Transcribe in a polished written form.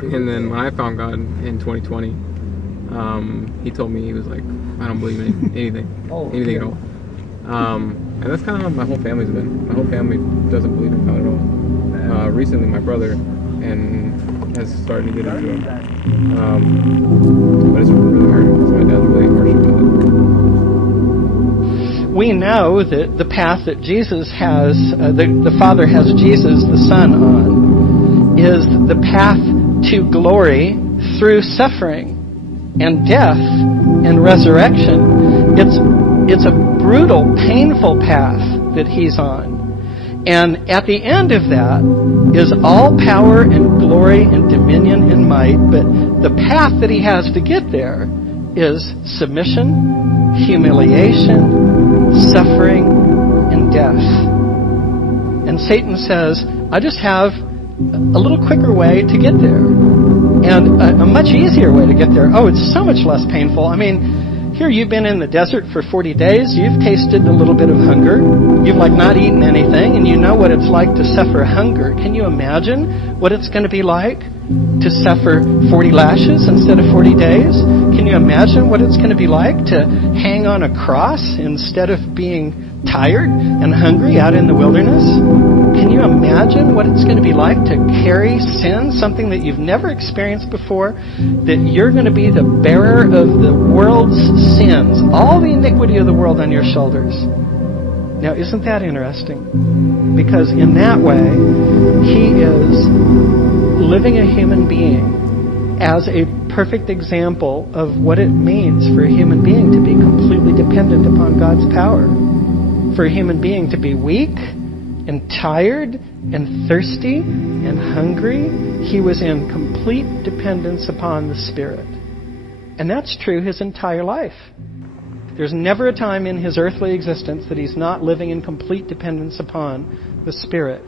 And then when I found God in 2020, he told me, he was like, I don't believe in anything at all. And that's kind of how my whole family's been. My whole family doesn't believe in God at all. Recently, my brother has started to get into it. But it's really hard because my dad's really harsh about it. We know that the path that Jesus has, the Father has Jesus, the Son, on, is the path to glory through suffering and death and resurrection. It's a brutal, painful path that he's on. And at the end of that is all power and glory and dominion and might. But the path that he has to get there is submission, humiliation, suffering, and death. And Satan says, I just have a little quicker way to get there. And a much easier way to get there. Oh, it's so much less painful. I mean, here you've been in the desert for 40 days. You've tasted a little bit of hunger. You've not eaten anything, and you know what it's like to suffer hunger. Can you imagine what it's going to be like to suffer 40 lashes instead of 40 days? Can you imagine what it's going to be like to hang on a cross instead of being tired and hungry out in the wilderness? Can you imagine what it's going to be like to carry sin, something that you've never experienced before, that you're going to be the bearer of the world's sins, all the iniquity of the world on your shoulders? Now, isn't that interesting? Because in that way, he is living a human being as a perfect example of what it means for a human being to be completely dependent upon God's power. For a human being to be weak and tired and thirsty and hungry, he was in complete dependence upon the Spirit. And that's true his entire life. There's never a time in his earthly existence that he's not living in complete dependence upon the Spirit.